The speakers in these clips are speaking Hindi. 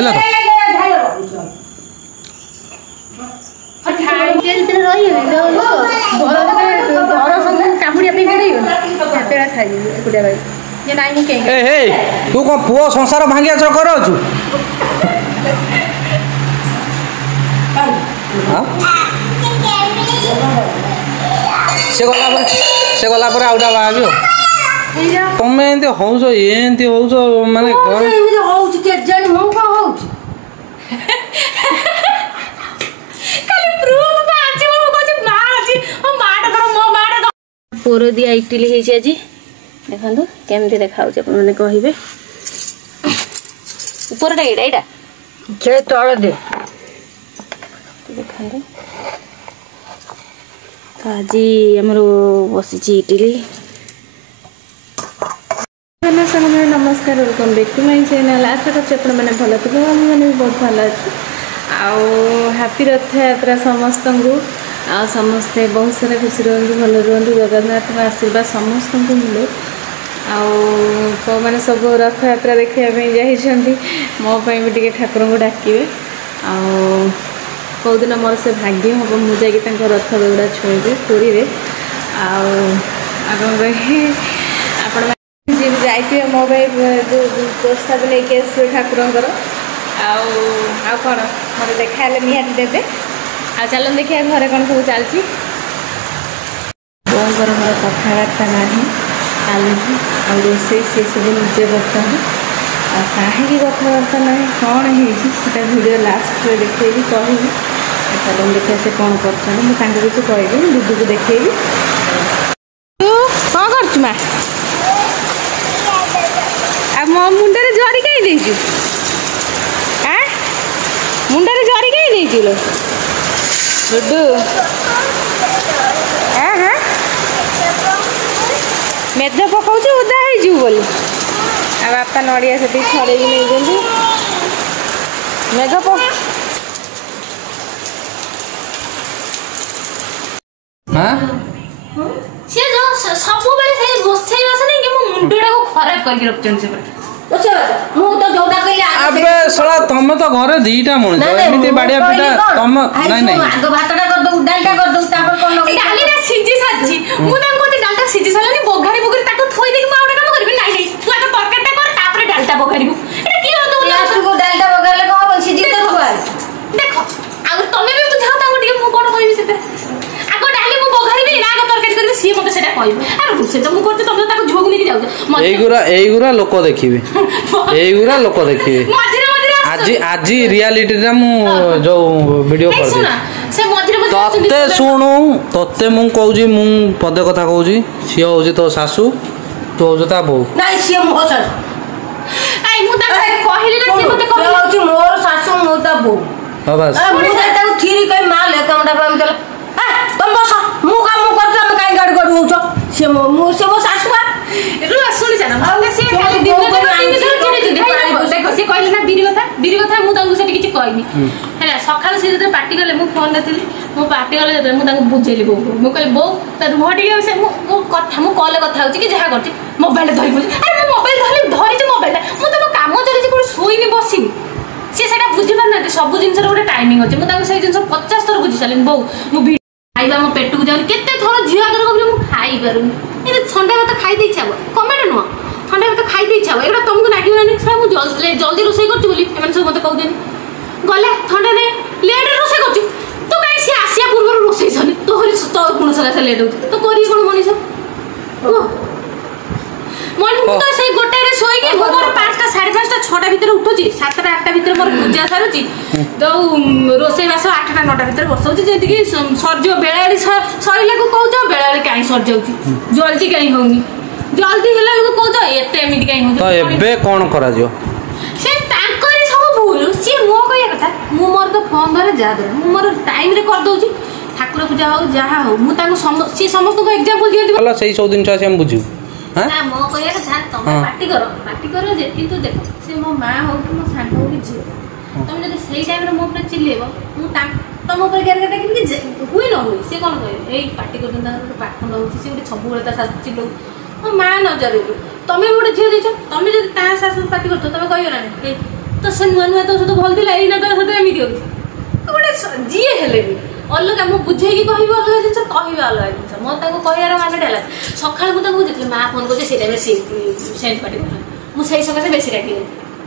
कहला तो तू कौन पुओ संसार भांगिया चक्कर अच्छु से गला पर आउटा बाहर तमें एमती हौस एमती हौस माने पोर दिया इटली है आज देखो केमती देखा मैंने कहे ऊपरटा यहाँ से तल दे देखा तो आज आमर बसी इटली नमस्कार welcome back to my channel आशा कर मैंने भल थे मैंने भी बहुत भल अच्छे हैप्पी रथ यात्रा समस्त को आ समस्ते बहुत सारा खुशी रुहतु भल रुहतु जगन्नाथ आशीर्वाद समस्त को मिले मैंने सब रथ यात्रा देखापी जाइए मोपाई भी टे ठाकुर को डाके कौदिन मोर से भाग्य हम मुझे रथ दौड़ा छुएबी पुरी में आप जाइए मो भाई जो प्रस्ताव लेके आस ठाकुर कौन मत देखा निहाती देते आ चल देखिए घरे कौन सब चलती बोर मोर कथबार्ता ना चलुची आ रोसे सी सब निजे करता कहीं कथबार्ता ना कौन है वीडियो लास्ट देखी कहबी चल देखिए से कौन कर किसी कहबी दीदी को देखेबी कौन कर माँ मो मुंडे जरी कहीं देचु मुंडे जरी कहीं देचु लो गुड्डू हाँ हाँ मेध पकाऊ उदा हो बोली आ बापा नड़िया से छड़े नहीं मेघ सब रोसई बास नहीं कि मुंडा को खराब करके रखछन से मु तो जोटा कहले अबे सला तुम तो घरे दीटा मन एमिति बाडिया पिटा तुम नहीं नहीं आग भातटा कर दो डालटा कर दो तापर कोन डाली ना सिजी साजी मु तन कोती डालटा सिजी सालानी बोघारी बोघारी ताको थोई देख माउडा काम करबी नहीं नहीं तू आगे तरकारीटा कर तापर डालटा बोघारीबू एटा की होतो लास्ट को डालटा बोघारले को सिजी तो होबार देखो आग तमे भी बुझाओ ताको टिके मु कोन कहबी सेते आगो डाली मु बोघारीबी ना आगो तरकारी करबी सी मते सेटा कहबी अरे से तो मु करते तुम ताको झोग लेके जाऊ एगुरा लोक देखिबे एगुरा लोक देखिबे आज आज रियलिटी रा मु जो वीडियो कर दे से मझिरे मझिरे तते सुनु तते मु कहूजी मु पदे कथा कहूजी सी होजी तो सासू तो होजो ता बहू नहीं सी मो सासू आई मु ता कहली ना सी मते कहली होजी मोर सासू मो ता बहू हां बस मु ता ठीरी कई माल ले कामटा पाम तल तुम बस मु काम करत हम काई गाड़ी गाड़ी होछ से मो सासू रू सुनि जाना हम से खाली दिन देखो से कहली ना बीरी कथा मु तांगु से किछि कहनी हैला सखाल से जते पार्टी गले मु फोन देथिली मु पार्टी गले जते मु तांगु बुझेली बो मु कहली बो त रुहटी से मु कथा मु कॉल कथा होची कि जहा करती मोबाइल धरि बुझ अरे मु मोबाइल धरि जे मोबाइल मु त काम चली कोन सोईनी बसिनी से सेटा बुझि पाना सब जिंस रे टाइमिंग अछि मु तांगु से जिंस 50 थर बुझि सालेन बो मु खाइबा मो पेट को जानि केते थोर झिया कर कहले मु खाइ पारुनी ए ठंडा भात खाइ दै छाबो कमेंट नुआ ठंडा भात खाइ दै छाबो एटा तुमको नागियो नानी सर मु जल्दी रोसई करछु बोली एमन सब मते कहू देनी गले ठंडा नै लेट रोसई करछु तो काई से आसिया पूर्व रोसई छनी तोहरी तोर कोन सला से लेट होत तो करी कोन मनीष मन मु तो से गोटे रे सोई के मोर 5टा 5:30 6टा भीतर उठुची 7टा 8टा भीतर मोर पूजा सारुची तो रोसई बास 8टा 9टा भीतर बसौची जेति कि सरजो बेलाड़ी सइला को कहू बेलाड़ी काई सर जाउची जल्दी काई होनी जल्दी होला को कहू एते एमिति काई हो तो एबे कोन करा जो से तांकरी सब भूल सी मो कहया कथा मु मोर तो फोन धरे जा दे मु मोर टाइम रे कर दउची ठाकुर पूजा हो जहा हो मु ताको सी समस्त को एग्जांपल दियंती वाला सही सब दिन से हम बुझू हां ना मो कहया कथा तुम पार्टी करो जे किंतु देखो से मो मां हो कि मो सांड हो कि जी तुम जदि सही टाइम रे मो पर चिल्लेबो मु तुम ऊपर गेरगटा कि हुई न हुई से कौन कहे यही पार्टी कर पाठन रोचे सी गोटे सब बेले शाशु चिल्लौ मो माँ नजर तुम्हें गोटे झील देच तुम्हें जब ता शाशु पार्टी कर तुम कह ना तो से नुआ नुआ तो सहित भल थिला एइना तो सहित एमिति होउछ गोटे जिए हेले भी अलग मु बुझेकी कहबी अलग जिनिस कहबी अलग जिनिस मो ताको कहयार माने डाला सकाळ मु ताको देखले मां फोन करजे से टाइम सेंड पार्टी मु सही सकासे बेसी राखी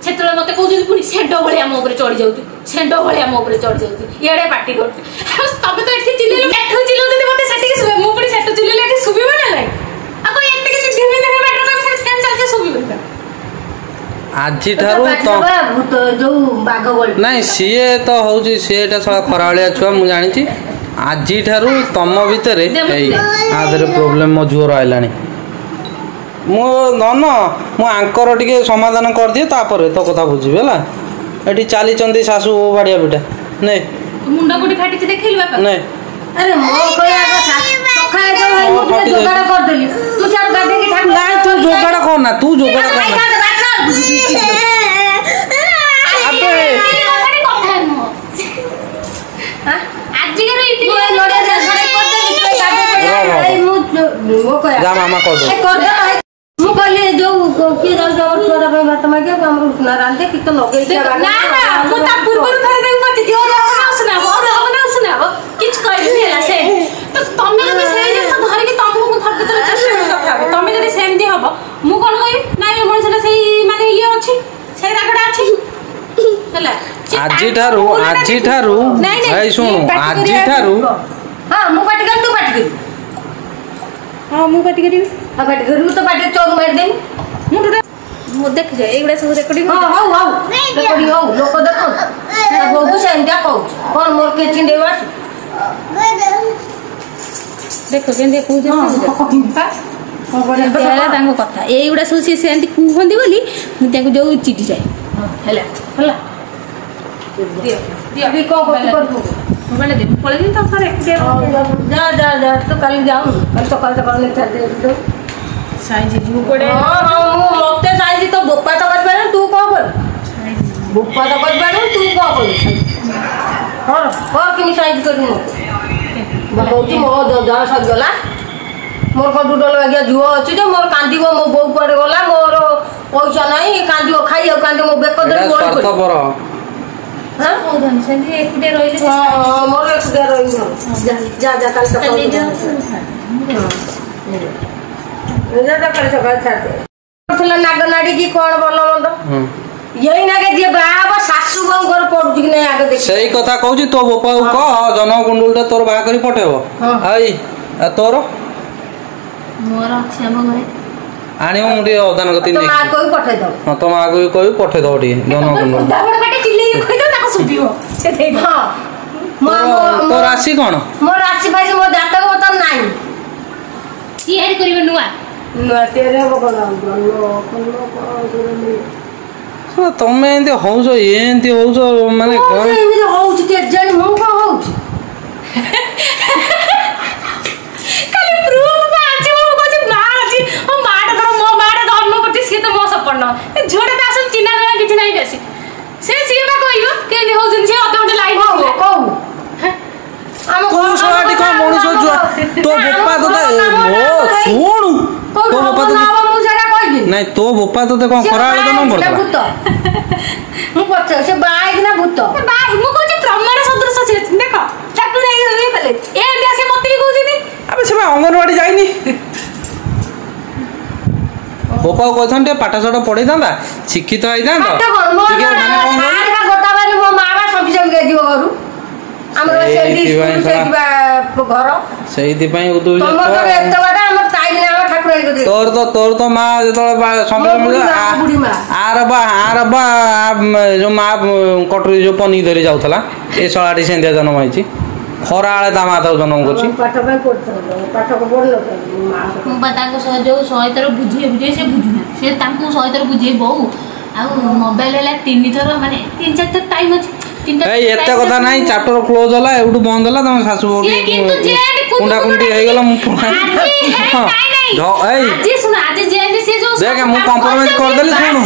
क्षेत्र मत कहते पुणी सेंड भाया मो चढ़ी जाऊँ सेंड भाया मो चढ़ी जाऊँ इे पार्टी कर तब तो ये चिल्ले चिल्लाते मत से शुभे मुझे से चिल्ले शुभ ना ना आज नाई सी तो हूँ सीटा सब खराबलिया छुआ मुझे जानी आज तुम भितर प्रोब्लेम मो झुओ रहा मो धन मु आंकर टिके समाधान कर दिए तापर तो कथा बुझे है ये चली शाशु बाड़िया बेटा नहीं मुंडा कोठी फाटी थी देखैलु बापा नहीं अरे मो कहया कथा सखाए तो भाई मुझे जोगाड़ कर देली तू चार गादे की ठाक नहीं तू जोगाड़ कर ना तू जोगाड़ कर ना अबे अरे कथा न हां आज के रे इतनी लड़े से खड़े कर देली गादे मो कहया जा मामा कर दो मु कहले जो की जाऊ जाऊ छोरा भाई भात मागे हम उठना रांदे कि तो लगे ना ना मु ता पूर्व थरे देउ मत दियो सुना किच कहली हैला से तो तमे जदी से जे तो धरि कि तमको मु थक तले चेष्टा करबा तमे जदी सेमती हबो मु कोन कहि नाइ मणिसला सेही माने ये अछि से रागडा अछि हैला आजी ठारू भाई सुन आजी ठारू हां मु पाटी कर तू पाटी कर हां मु पाटी करी आ पाटी करू तो पाटी चोक मार दे मु देख जा एगुडा सब रेकॉर्डिंग हां हां रेकॉर्डिंग हो लोक देखो ता बहु सेमती कहू कोन मोर के चिंडेवास देखो केंदे कहू कथा एगुड़ा सब सी सेमती कहती बोली मुझे जो चिटी जाए है जा जा जा तो कल जाऊँ कल सकाल सकाल नहीं साइज मत साइज तो बोपा तो कर तू कौन कर बोपा तो कर तू कौन कर कि साइज कर कहूँ मो जरा सरीगला मोर को डुडल आज्ञा झुओ अच्छी जो मोर कांदी मो बो कुआडे गला मोर पैसा नहीं कांदी खाई कांदी मो बेक दे मोर हां ओदन से एकुटे रहिले हां मोर एकुटे रहि जा जा कल सकाल जा कल सकाल छाते थला नाग नाडी की कोन बोल मंद यही नागे जे बाबा सासु बहू घर पडुची कि नहीं आगे देख सही कथा कहूची तो बोपा कह जन्म कुंडलटा तोर बा करी पठेबो आई तोर मोर अछि हम घरे आनियो मुडी अवदान गति तो मां कोई पठे दो हां तो मां कोई कोई पठे दो डी जन्म कुंडल दाबड़ काटे चिल्ले कोई दो ताको सुबियो से दे हां तो राशि कोन मोर राशि भाई मोर जातक बता नाही की हेड करिवे नुआ नुआ तेरे हो कोना तो तुम एंती होउछ एंती होउछ माने कोन एंती होउछ के जन मो को होउछ खाली प्रूफ बा आज मो को ना आज हम माड कर मो माड धर्म करती से तो मो सपन झोड़े पे असल चिन्ना ना किछ नहीं बेसी से बा कहियो के हो जन से अध घंटा लाइव हो कहू हम को सोआटी को मनुष्य जो तो बोपा तो ओ सुणु तो बोपा तो नहीं तो बोपा तो कौन खरा जन्म करता भूत मु पछ से बाई ना भूत बाई मु कहू प्रमाण सदृश से देखो चाकू नहीं होई पले ए इंडिया से मत भी कहू दी अबे से अंगनवाड़ी जाईनी बोपा कहथन टे पाठ साठ पढ़ी दांदा शिक्षित होई दांदा ठीक है माने कोन का गोटा वाली मो मावा सब जम के दियो करू हमर से घर सेही पई उदु तमर तो एत बड़ा हमर टाइम ना हमर ठाकुर को तोर तो मां जतले समय मिले आर बा जो मां कटरी जो पनी धरी जाउथला ए सळाटी सेंदिया जन्म आइची खरा आले ता माता जन्म करची पाठ पे पढ़तो पाठ को बोल मां बता को जो सहितर बुझे से बुझुना से तांको सहितर बुझे बहु आ मोबाइल हैला 3 थर माने 3-4 थर टाइम अछि एते कथा नाही चैप्टर क्लोज होला एउडू बंद होला तम सासु कुंडा कुंडी हे गेला मु हां आज सुन आज जे से जो देख मु कंप्रोमाइज कर देली सुन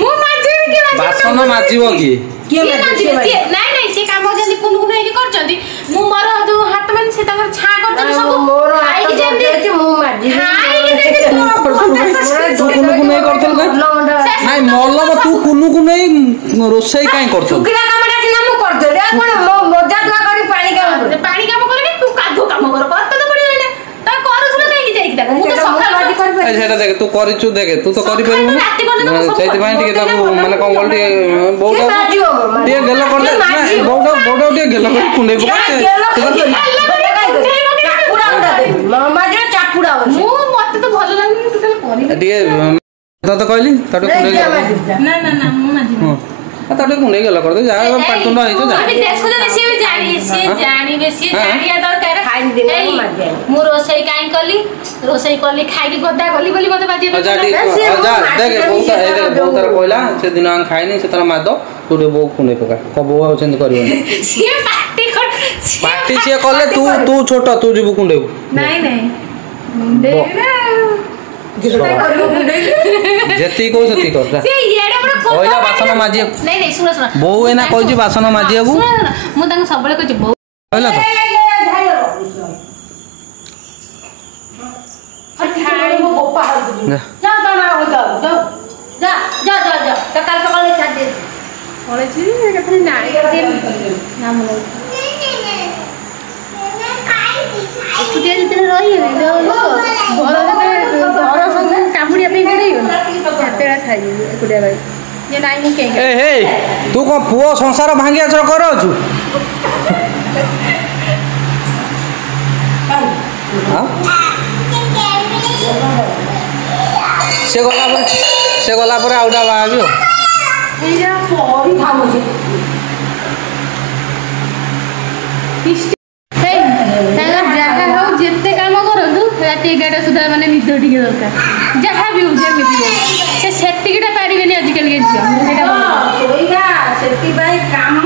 मु माजी के बासन माजीबो की के नहीं नहीं से काम जल्दी कुन कुन हे कर जल्दी मु मोर जो हाथ मन से तकर छा कर दे सब मोर हाथ जल्दी मु माजी हां ये देख कुन कुन हे करतल ନାଇଁ ମଲମ ତୁ କୁନୁକୁ ନେଇ ରୋଷେଇ କାଇଁ କରୁଛୁ? ଶୁଖିଲା କାମଟା ସିନା ମୁଁ କରିଦେଲି ଆଉ କଣ ମଜା ଧୁଆ କରି ପାଣି କାମ କରିବି ତୁ କାଦୁ କାମ କର କରତେ ତ ପଡିବ ଏଇଟା ତା କରୁଛୁ ନା କାହିଁକି ଯାଇକି ତାକୁ ମୁଁ ତ ସକାଳୁ ସେଇଟା ଦେଖେ ତୁ କରିଛୁ ଦେଖେ ତୁ ତ କରିପାରିବୁନି ସେଇଥିପାଇଁ ଟିକେ ତାକୁ ମାନେ କଣ କଲ ଟିକେ ବୋଉଟା ଟିକେ ଗେଲ କରିଦେ ବୋଉଟା ଟିକେ ଗେଲ କରି କୁଣ୍ଡେଇ ପକା ମତେ ତ ଭଲ ଲାଗୁନି ଟିକେ ତତେ କହିଲି ତାଠୁ କୁଣ୍ଡେଇ ତାଠୁ କୁଣ୍ଡେଇ ଗେଲ କରିଦେ ଯାହା ପାଟୁଣ୍ଡ ହେଇଛୁ ମୁଁ ରୋଷେଇ କାଇଁ କଲି ରୋଷେଇ କଲି ଖାଇକି ଗଦା କଲି ବୋଲି ମତେ ବାଜି ବୋଉ ତାର କହିଲା ସେ ଦିନ ଆମେ ଖାଇନି ସେ ତାର ମାଦ ତୁ ଟିକେ ବୋଉ କୁଣ୍ଡେଇ ପକା ବୋଉ ଆଉ ସେମିତି କରିବନି ପାଟି ସିଏ କଲେ ତୁ ଛୋଟ ତୁ ଯିବୁ କୁଣ୍ଡେଇବୁ ଯେତିକି କହୁ ସେତିକି କର କହିଲା ବାସନ ମାଜିବାକୁ ବୋଉ ଏଇନା କହିଛି ବାସନ ମାଜିବାକୁ ମୁଁ ତାଙ୍କୁ ସବୁବେଳେ କହିଛି ବୋଉ କହିଲା ତ ଏକୁଟିଆ ଯେତେବେଳେ ରହିଗଲି ଘର ସବୁ କାମୁଡ଼ିବା ପାଇଁ ପଡ଼ିବନି ସେତେବେଳେ ଖାଇଦେବି ଏକୁଟିଆ ରହି ଯେ ନାଇଁ ମୁଁ କେହି ତୁ କଣ ପୁଅ ସଂସାର ଭାଙ୍ଗିଆ ଚର କରୁଛୁ ସେ ଗଲା ପରେ ଆଉଟା ବାହାବି ଯାହା ହଉ ଯେତେ କାମ କରନ୍ତୁ ରାତି 11ଟା ସୁଦ୍ଧା ମାନେ ନିଦ ଟିକେ ଦରକାର ଯାହା ବି ହଉ ଯେମିତି ସେ ସେତିକିଟା ପାରିବେନି ଆଜିକାଲି ଝିଅ ସେଇଟା ସେଥିପାଇଁ କାମ